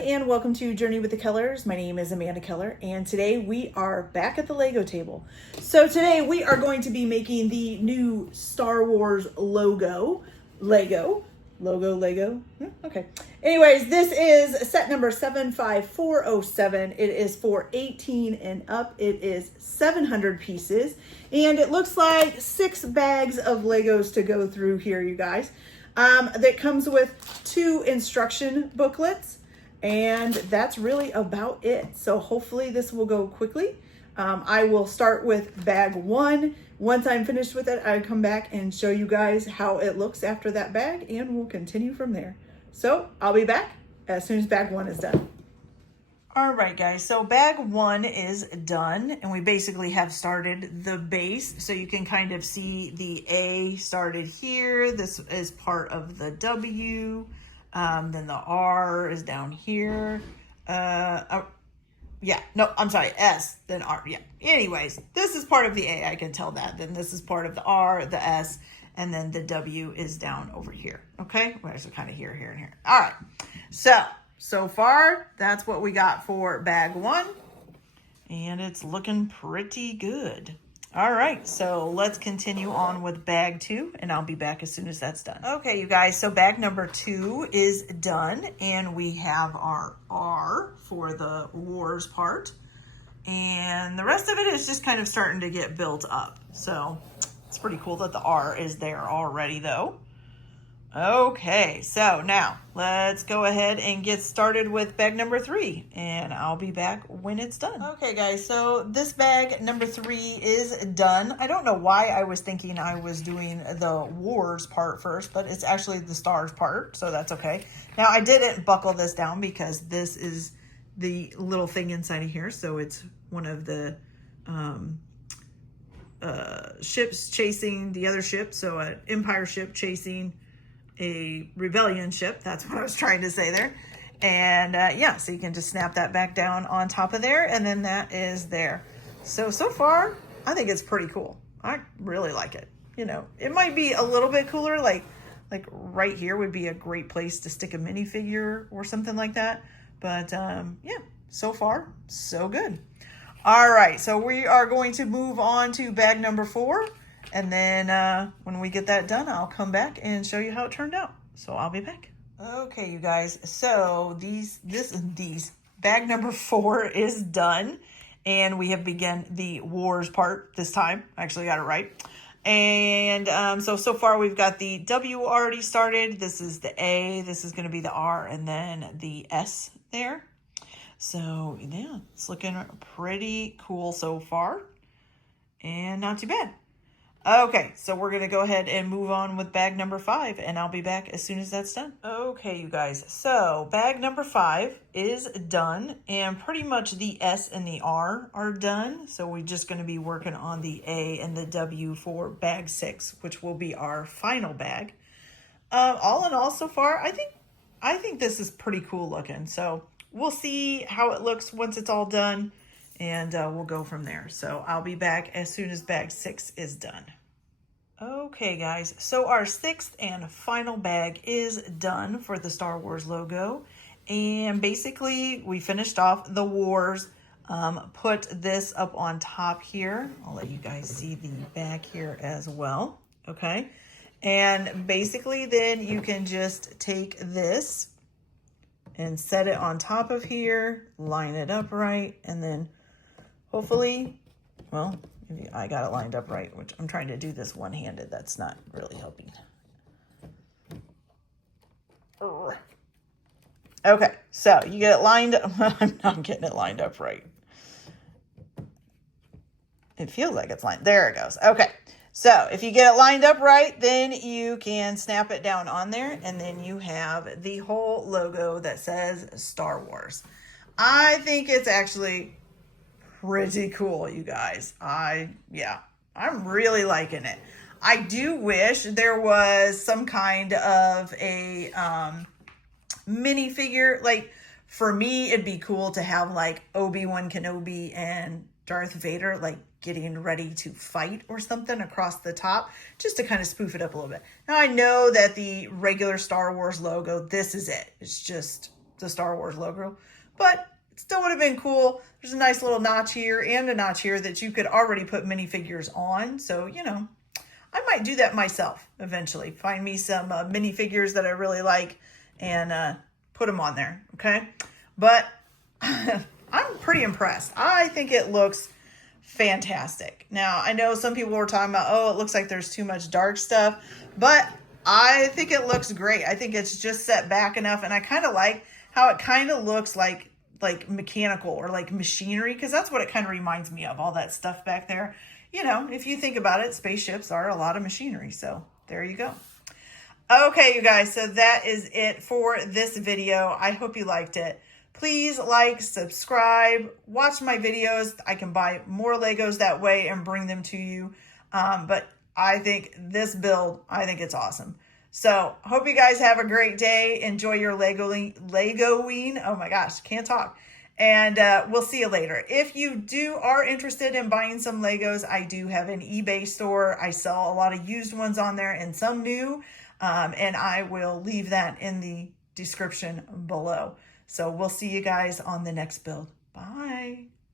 and welcome to Journey with the Kellers. My name is Amanda Keller and today we are back at the Lego table. So today we are going to be making the new Star Wars Lego. Okay. Anyways, this is set number 75407. It is for 18 and up. It is 700 pieces and it looks like 6 bags of Legos to go through here, you guys. That comes with 2 instruction booklets, and that's really about it. So hopefully this will go quickly. I will start with bag 1. Once I'm finished with it, I'll come back and show you guys how it looks after that bag, and we'll continue from there. So I'll be back as soon as bag 1 is done. All right, guys, so bag 1 is done, and we basically have started the base. So you can kind of see the A started here. This is part of the W. Then the R is down here. S, then R, yeah. Anyways, this is part of the A, I can tell that. Then this is part of the R, the S, and then the W is down over here, okay? Well, so kind of here, and here. All right, so far, that's what we got for bag 1, and it's looking pretty good. All right, so let's continue on with bag 2, and I'll be back as soon as that's done. Okay, you guys, so bag number 2 is done, and we have our R for the Wars part, and the rest of it is just kind of starting to get built up. So it's pretty cool that the R is there already, though. Okay, so now let's go ahead and get started with bag number 3, and I'll be back when it's done. Okay, guys, so this bag number 3 is done. I don't know why I was thinking I was doing the Wars part first, but it's actually the Stars part, so that's okay. Now, I didn't buckle this down because this is the little thing inside of here, so it's one of the ships chasing the other ship, so an Empire ship chasing a rebellion ship. That's what I was trying to say there. And yeah, so you can just snap that back down on top of there, and then that is there. So far, I think it's pretty cool. I really like it. You know, it might be a little bit cooler, like right here would be a great place to stick a minifigure or something like that. But yeah, so far, so good. All right, so we are going to move on to bag number 4. And then when we get that done, I'll come back and show you how it turned out. So I'll be back. Okay, you guys. So these bag number 4 is done, and we have begun the Wars part this time. I actually got it right. And so far we've got the W already started. This is the A. This is going to be the R, and then the S there. So yeah, it's looking pretty cool so far, and not too bad. Okay, so we're going to go ahead and move on with bag number 5, and I'll be back as soon as that's done. Okay, you guys, so bag number 5 is done, and pretty much the S and the R are done. So we're just going to be working on the A and the W for bag 6, which will be our final bag. All in all, so far, I think this is pretty cool looking. So we'll see how it looks once it's all done. And we'll go from there. So I'll be back as soon as bag 6 is done. Okay, guys. So our 6th and final bag is done for the Star Wars logo. And basically, we finished off the Wars. Put this up on top here. I'll let you guys see the back here as well. Okay. And basically, then you can just take this and set it on top of here. Line it up right. And then hopefully, well, I got it lined up right, which I'm trying to do this one-handed. That's not really helping. Okay, so you get it lined up. I'm not getting it lined up right. It feels like it's lined. There it goes. Okay, so if you get it lined up right, then you can snap it down on there, and then you have the whole logo that says Star Wars. I think it's actually pretty cool, you guys. I'm really liking it. I do wish there was some kind of a minifigure. Like, for me, it'd be cool to have like Obi-Wan Kenobi and Darth Vader like getting ready to fight or something across the top, just to kind of spoof it up a little bit. Now, I know that the regular Star Wars logo, this is it. It's just the Star Wars logo, but it still would have been cool. There's a nice little notch here and a notch here that you could already put minifigures on. So, you know, I might do that myself eventually. Find me some minifigures that I really like and put them on there, okay? But I'm pretty impressed. I think it looks fantastic. Now, I know some people were talking about, oh, it looks like there's too much dark stuff, but I think it looks great. I think it's just set back enough, and I kind of like how it kind of looks like mechanical or like machinery, because that's what it kind of reminds me of, all that stuff back there. You know, if you think about it, spaceships are a lot of machinery, so there you go. Okay, you guys, so that is it for this video. I hope you liked it. Please like, subscribe, watch my videos. I can buy more Legos that way and bring them to you. But I think this build, I think it's awesome. So hope you guys have a great day. Enjoy your Legoing. Oh my gosh, can't talk. And we'll see you later. If you are interested in buying some Legos, I do have an eBay store. I sell a lot of used ones on there and some new. And I will leave that in the description below. So we'll see you guys on the next build. Bye.